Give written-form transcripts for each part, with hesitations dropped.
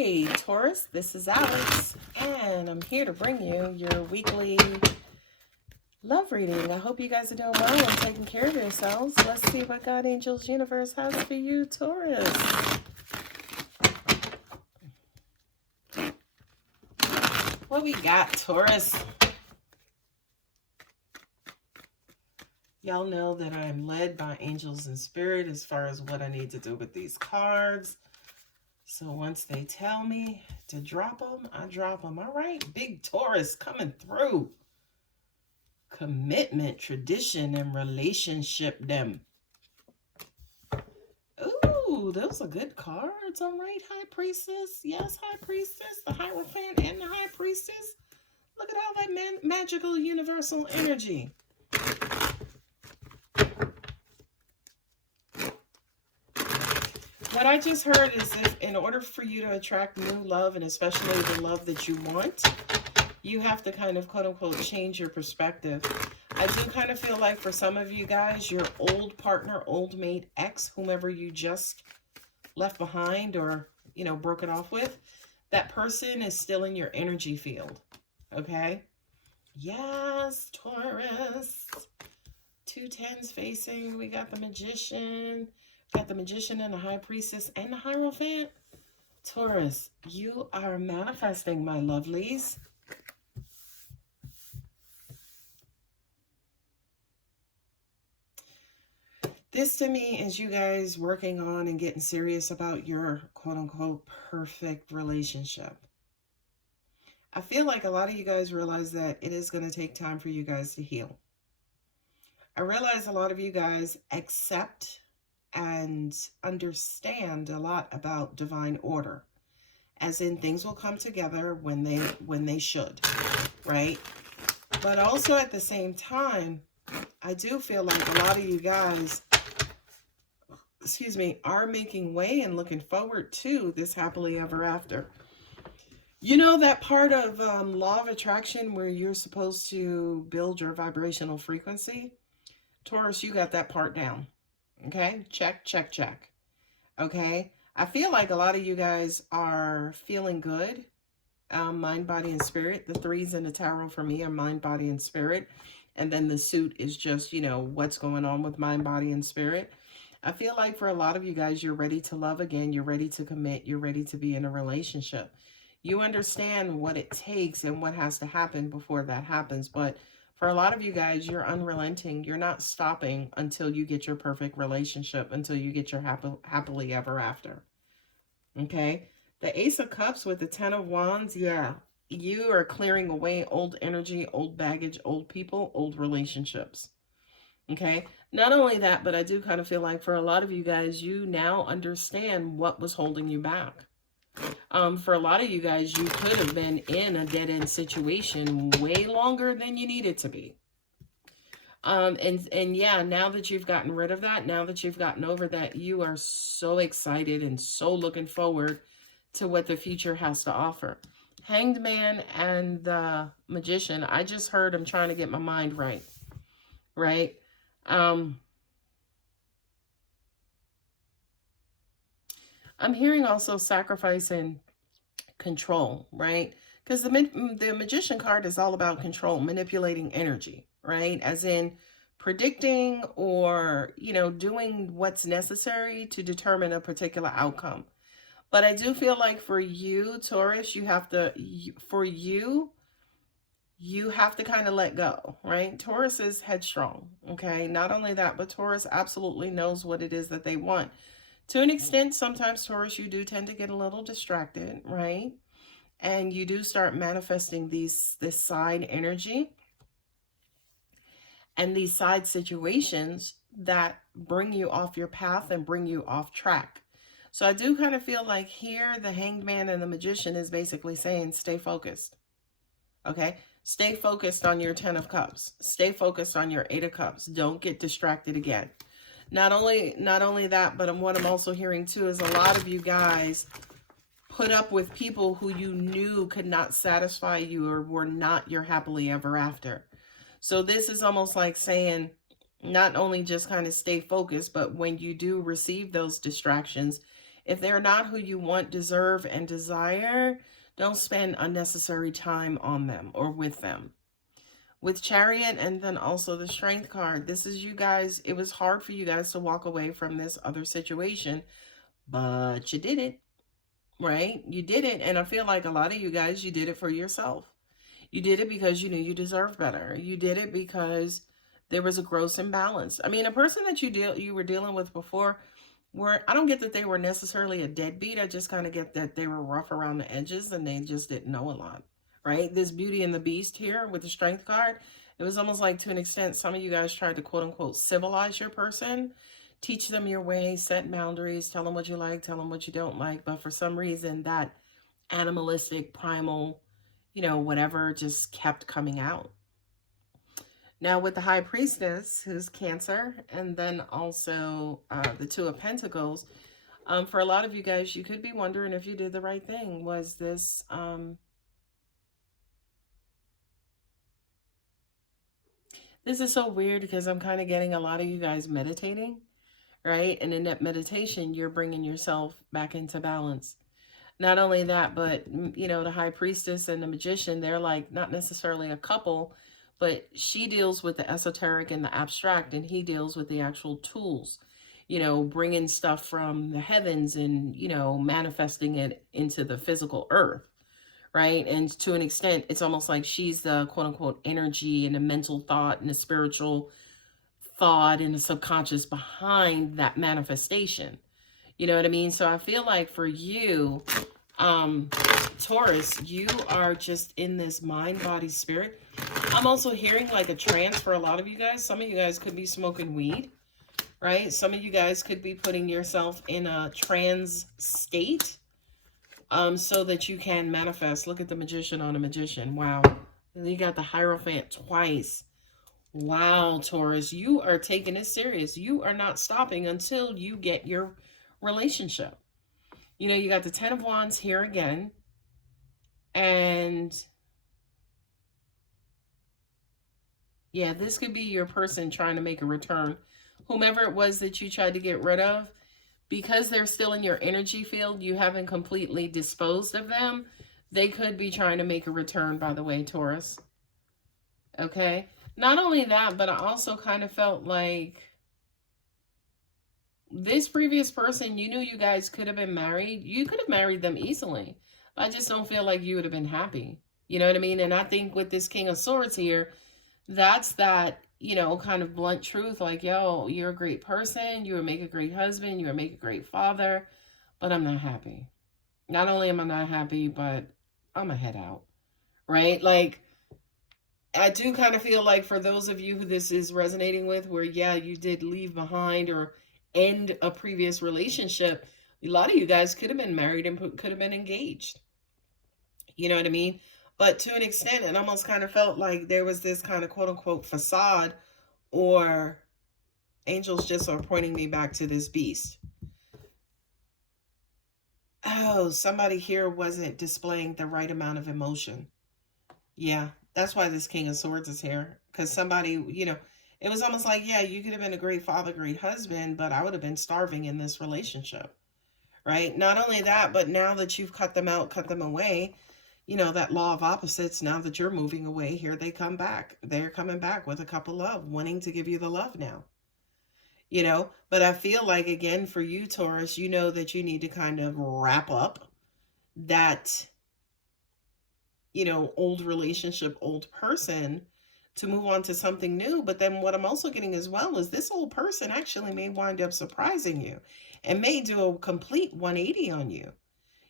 Hey, Taurus, this is Alex, and I'm here to bring you your weekly love reading. I hope you guys are doing well and taking care of yourselves. Let's see what God, Angels, Universe has for you, Taurus. What we got, Taurus? Y'all know that I'm led by angels and spirit as far as what I need to do with these cards. So once they tell me to drop them, I drop them. All right, big Taurus coming through. Commitment, tradition, and relationship them. Ooh, those are good cards. All right, High Priestess. Yes, High Priestess, the Hierophant, and the High Priestess. Look at all that magical universal energy. What I just heard is if in order for you to attract new love, and especially the love that you want, you have to kind of, quote unquote, change your perspective. I do kind of feel like for some of you guys, your old partner, old mate, ex, whomever you just left behind or, you know, broke it off with, that person is still in your energy field. Okay? Yes, Taurus. 2 10s facing. We got the Magician. Got the Magician and the High Priestess and the Hierophant. Taurus, you are manifesting, my lovelies. This to me is you guys working on and getting serious about your quote-unquote perfect relationship. I feel like a lot of you guys realize that it is going to take time for you guys to heal. I realize a lot of you guys accept and understand a lot about divine order, as in things will come together when they should, right? But also at the same time, I do feel like a lot of you guys, are making way and looking forward to this happily ever after. You know that part of law of attraction where you're supposed to build your vibrational frequency? Taurus, you got that part down. Okay, check, check, check. Okay, I feel like a lot of you guys are feeling good. Mind, body, and spirit. The 3s in the tarot for me are mind, body, and spirit. And then the suit is just, you know, what's going on with mind, body, and spirit. I feel like for a lot of you guys, you're ready to love again. You're ready to commit. You're ready to be in a relationship. You understand what it takes and what has to happen before that happens. But for a lot of you guys, you're unrelenting. You're not stopping until you get your perfect relationship, until you get your happily ever after. Okay? The Ace of Cups with the 10 of Wands, yeah. You are clearing away old energy, old baggage, old people, old relationships. Okay? Not only that, but I do kind of feel like for a lot of you guys, you now understand what was holding you back. For a lot of you guys, you could have been in a dead-end situation way longer than you needed to be. And yeah, now that you've gotten rid of that, now that you've gotten over that, you are so excited and so looking forward to what the future has to offer. Hanged Man and the Magician, I just heard, I'm trying to get my mind right. Right? I'm hearing also sacrifice and control, right? Because the Magician card is all about control, manipulating energy, right? As in predicting or, you know, doing what's necessary to determine a particular outcome. But I do feel like for you, Taurus, you have to kind of let go, right? Taurus is headstrong, okay? Not only that, but Taurus absolutely knows what it is that they want. To an extent, sometimes, Taurus, you do tend to get a little distracted, right? And you do start manifesting this side energy and these side situations that bring you off your path and bring you off track. So I do kind of feel like here, the Hanged Man and the Magician is basically saying, stay focused, okay? Stay focused on your 10 of Cups. Stay focused on your 8 of Cups. Don't get distracted again. Not only that, but what I'm also hearing too is a lot of you guys put up with people who you knew could not satisfy you or were not your happily ever after. So this is almost like saying, not only just kind of stay focused, but when you do receive those distractions, If they're not who you want, deserve, and desire, don't spend unnecessary time on them or with them. With Chariot and then also the Strength card, this is you guys. It was hard for you guys to walk away from this other situation, but you did it, right? You did it. And I feel like a lot of you guys, you did it for yourself. You did it because you knew you deserved better. You did it because there was a gross imbalance. I mean, a person that you were dealing with before, I don't get that they were necessarily a deadbeat. I just kind of get that they were rough around the edges and they just didn't know a lot, right? This Beauty and the Beast here with the Strength card, it was almost like, to an extent, some of you guys tried to quote unquote civilize your person, teach them your way, set boundaries, tell them what you like, tell them what you don't like. But for some reason, that animalistic, primal, you know, whatever, just kept coming out. Now with the High Priestess, who's Cancer, and then also the Two of Pentacles, for a lot of you guys, you could be wondering if you did the right thing. Was this... This is so weird because I'm kind of getting a lot of you guys meditating, right? And in that meditation, you're bringing yourself back into balance. Not only that, but, you know, the High Priestess and the Magician, they're like not necessarily a couple, but she deals with the esoteric and the abstract, and he deals with the actual tools, you know, bringing stuff from the heavens and, you know, manifesting it into the physical earth, right? And to an extent, it's almost like she's the quote unquote energy and the mental thought and the spiritual thought and the subconscious behind that manifestation. You know what I mean? So I feel like for you, Taurus, you are just in this mind, body, spirit. I'm also hearing like a trance for a lot of you guys. Some of you guys could be smoking weed, right? Some of you guys could be putting yourself in a trance state so that you can manifest. Look at the Magician on a Magician. Wow. And you got the Hierophant twice. Wow, Taurus, you are taking it serious. You are not stopping until you get your relationship. You know, you got the Ten of Wands here again. And yeah, this could be your person trying to make a return. Whomever it was that you tried to get rid of, because they're still in your energy field, you haven't completely disposed of them. They could be trying to make a return, by the way, Taurus. Okay? Not only that, but I also kind of felt like this previous person, you knew you guys could have been married. You could have married them easily. I just don't feel like you would have been happy. You know what I mean? And I think with this King of Swords here, that's that, you know, kind of blunt truth. Like, yo, you're a great person. You would make a great husband. You would make a great father. But I'm not happy. Not only am I not happy, but I'm going to head out. Right? Like, I do kind of feel like for those of you who this is resonating with, where, yeah, you did leave behind or end a previous relationship, a lot of you guys could have been married and could have been engaged. You know what I mean? But to an extent, it almost kind of felt like there was this kind of quote unquote facade, or angels just are pointing me back to this beast. Oh, somebody here wasn't displaying the right amount of emotion. Yeah, that's why this King of Swords is here. Because somebody, you know, it was almost like, yeah, you could have been a great father, great husband, but I would have been starving in this relationship. Right? Not only that, but now that you've cut them out, cut them away, you know, that law of opposites, now that you're moving away, here they come back. They're coming back with a cup of love, wanting to give you the love now. You know, but I feel like, again, for you, Taurus, you know that you need to kind of wrap up that, you know, old relationship, old person to move on to something new. But then what I'm also getting as well is this old person actually may wind up surprising you and may do a complete 180 on you.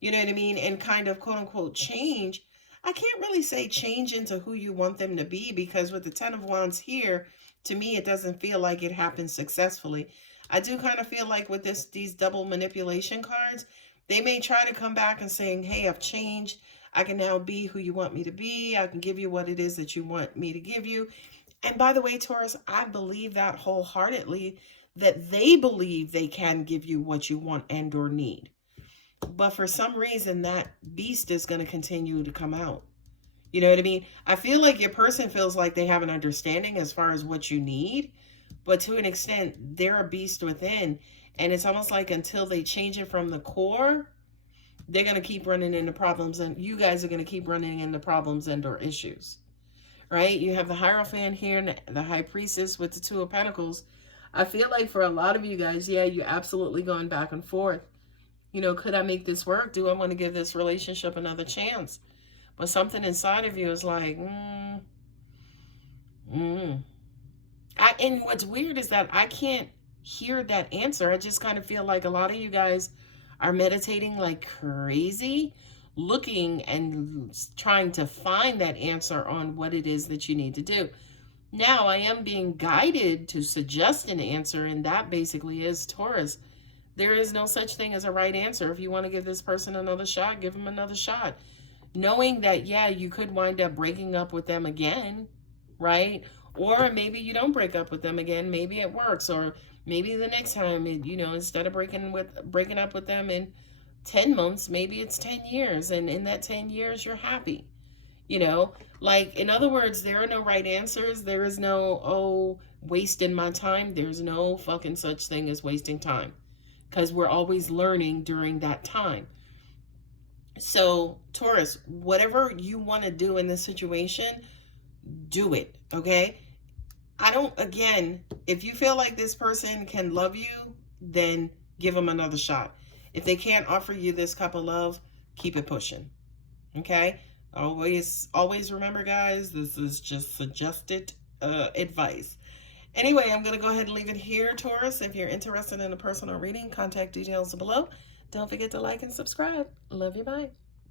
You know what I mean? And kind of quote unquote change. I can't really say change into who you want them to be, because with the Ten of Wands here, to me, it doesn't feel like it happened successfully. I do kind of feel like with these double manipulation cards, they may try to come back and saying, hey, I've changed. I can now be who you want me to be. I can give you what it is that you want me to give you. And by the way, Taurus, I believe that wholeheartedly, that they believe they can give you what you want and or need. But for some reason, that beast is going to continue to come out. You know what I mean? I feel like your person feels like they have an understanding as far as what you need. But to an extent, they're a beast within. And it's almost like until they change it from the core, they're going to keep running into problems, and you guys are going to keep running into problems and or issues, right? You have the Hierophant here and the High Priestess with the Two of Pentacles. I feel like for a lot of you guys, yeah, you're absolutely going back and forth. You know, could I make this work? Do I want to give this relationship another chance? But something inside of you is like, and what's weird is that I can't hear that answer. I just kind of feel like a lot of you guys are meditating like crazy, looking and trying to find that answer on what it is that you need to do. Now, I am being guided to suggest an answer, and that basically is Taurus. There is no such thing as a right answer. If you want to give this person another shot, give them another shot. Knowing that, yeah, you could wind up breaking up with them again, right? Or maybe you don't break up with them again. Maybe it works. Or maybe the next time, you know, instead of breaking up with them in 10 months, maybe it's 10 years. And in that 10 years, you're happy. You know, like, in other words, there are no right answers. There is no, oh, wasting my time. There's no fucking such thing as wasting time, because we're always learning during that time. So, Taurus, whatever you want to do in this situation, do it, okay? Again, if you feel like this person can love you, then give them another shot. If they can't offer you this cup of love, keep it pushing, okay? Always remember, guys, this is just suggested advice. Anyway, I'm going to go ahead and leave it here, Taurus. If you're interested in a personal reading, contact details below. Don't forget to like and subscribe. Love you, bye.